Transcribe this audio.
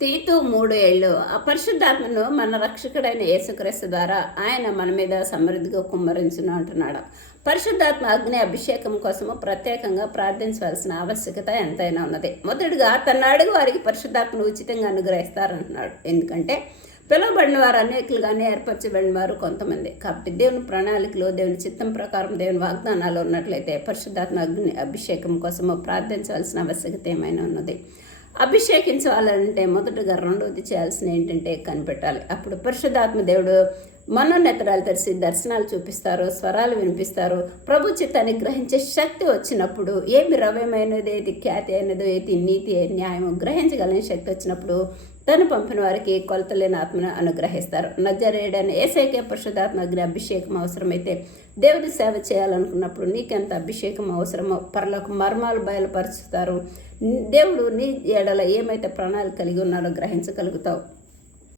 తీతు 3 ఏళ్ళు పరిశుద్ధాత్మను మన రక్షకుడైన యేసుక్రీస్తు ద్వారా ఆయన మన మీద సమృద్ధిగా కుమ్మరించును అంటున్నాడు. పరిశుద్ధాత్మ అగ్ని అభిషేకం కోసము ప్రత్యేకంగా ప్రార్థించవలసిన ఆవశ్యకత ఎంతైనా ఉన్నది. మొదటిగా తన అడుగు వారికి పరిశుద్ధాత్మను ఉచితంగా అనుగ్రహిస్తారంటున్నాడు. ఎందుకంటే పిలువబడిన వారు అనేకులుగానే ఏర్పరచబడిన వారు కొంతమంది. కాబట్టి దేవుని ప్రణాళికలో, దేవుని చిత్తం ప్రకారం, దేవుని వాగ్దానాలు ఉన్నట్లయితే పరిశుద్ధాత్మ అగ్ని అభిషేకం కోసము ప్రార్థించవలసిన ఆవశ్యకత ఏమైనా ఉన్నది. అభిషేకించాలంటే మొదటగా రెండవది చేయాల్సిన ఏంటంటే కనిపెట్టాలి. అప్పుడు పరిశుద్ధాత్మ దేవుడు మనోనేత్రాలు తెరిచి దర్శనాలు చూపిస్తారు, స్వరాలు వినిపిస్తారు. ప్రభు చిత్తాన్ని గ్రహించే శక్తి వచ్చినప్పుడు, ఏమి రవ్యమైనది, ఏది ఖ్యాతి అయినదో, ఏది నీతి న్యాయము గ్రహించగలిగిన శక్తి వచ్చినప్పుడు తను పంపిన వారికి కొలతలేని ఆత్మను అనుగ్రహిస్తారు. నజరేయుడైన యేసయ్యకే పరిశుద్ధాత్మ అగ్ని అభిషేకం అవసరమైతే దేవుడి సేవ చేయాలనుకున్నప్పుడు నీకెంత అభిషేకం అవసరమో పరలోక మర్మాలు బయలుపరుస్తారు. దేవుడు నీ ఎడల ఏమైతే ప్రణాళిక కలిగి ఉన్నారో గ్రహించగలుగుతావు.